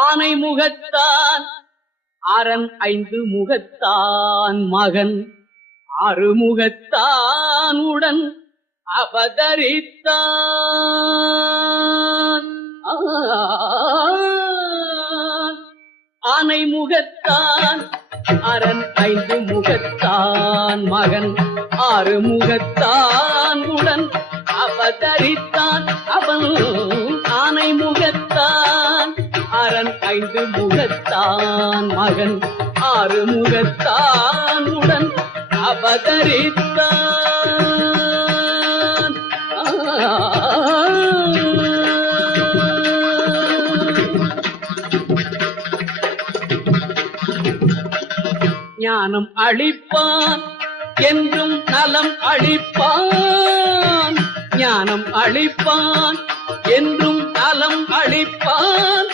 ஆனை முகத்தான் அரண் ஐந்து முகத்தான் மகன் அறுமுகத்தான் உடன் அவதரித்தான். ஆனை முகத்தான் அரண் ஐந்து முகத்தான் மகன் ஆறுமுகத்தான் உடன் அவதரித்தான். அவன் ஆனை முகத்தான் அரண் ஐந்து முகத்தான் மகன் ஆறுமுகத்தான் உடன் அவதரித்தான். ஞானம் அளிப்பான் என்றும் நலம் அளிப்பான். ஞானம் அளிப்பான் என்றும் நலம் அளிப்பான்.